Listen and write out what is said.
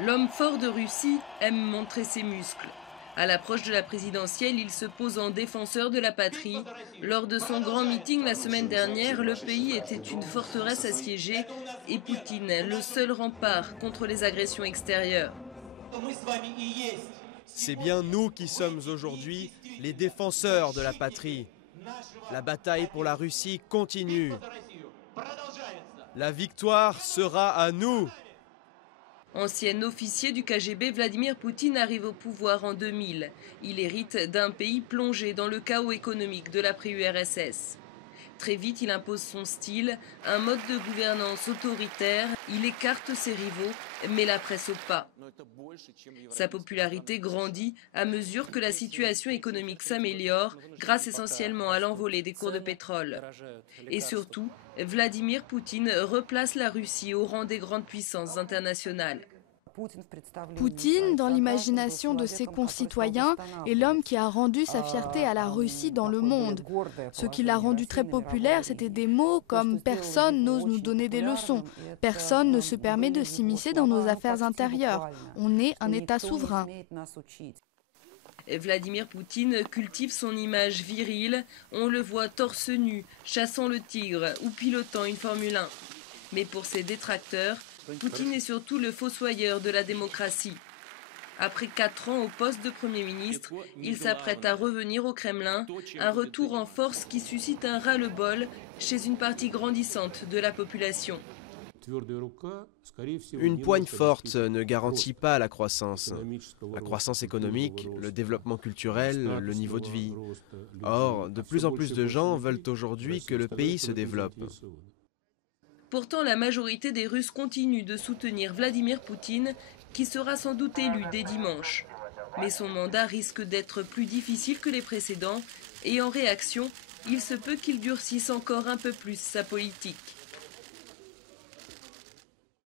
L'homme fort de Russie aime montrer ses muscles. À l'approche de la présidentielle, il se pose en défenseur de la patrie. Lors de son grand meeting la semaine dernière, le pays était une forteresse assiégée et Poutine, le seul rempart contre les agressions extérieures. C'est bien nous qui sommes aujourd'hui les défenseurs de la patrie. La bataille pour la Russie continue. La victoire sera à nous. Ancien officier du KGB, Vladimir Poutine arrive au pouvoir en 2000. Il hérite d'un pays plongé dans le chaos économique de l'après-URSS. Très vite, il impose son style, un mode de gouvernance autoritaire. Il écarte ses rivaux, mais la presse au pas. Sa popularité grandit à mesure que la situation économique s'améliore, grâce essentiellement à l'envolée des cours de pétrole. Et surtout, Vladimir Poutine replace la Russie au rang des grandes puissances internationales. Poutine, dans l'imagination de ses concitoyens, est l'homme qui a rendu sa fierté à la Russie dans le monde. Ce qui l'a rendu très populaire, c'était des mots comme « personne n'ose nous donner des leçons »,« personne ne se permet de s'immiscer dans nos affaires intérieures »,« on est un État souverain ». Vladimir Poutine cultive son image virile, on le voit torse nu, chassant le tigre ou pilotant une Formule 1. Mais pour ses détracteurs, Poutine est surtout le fossoyeur de la démocratie. Après 4 ans au poste de Premier ministre, il s'apprête à revenir au Kremlin, un retour en force qui suscite un ras-le-bol chez une partie grandissante de la population. Une poigne forte ne garantit pas la croissance économique, le développement culturel, le niveau de vie. Or, de plus en plus de gens veulent aujourd'hui que le pays se développe. Pourtant, la majorité des Russes continue de soutenir Vladimir Poutine, qui sera sans doute élu dès dimanche. Mais son mandat risque d'être plus difficile que les précédents et en réaction, il se peut qu'il durcisse encore un peu plus sa politique.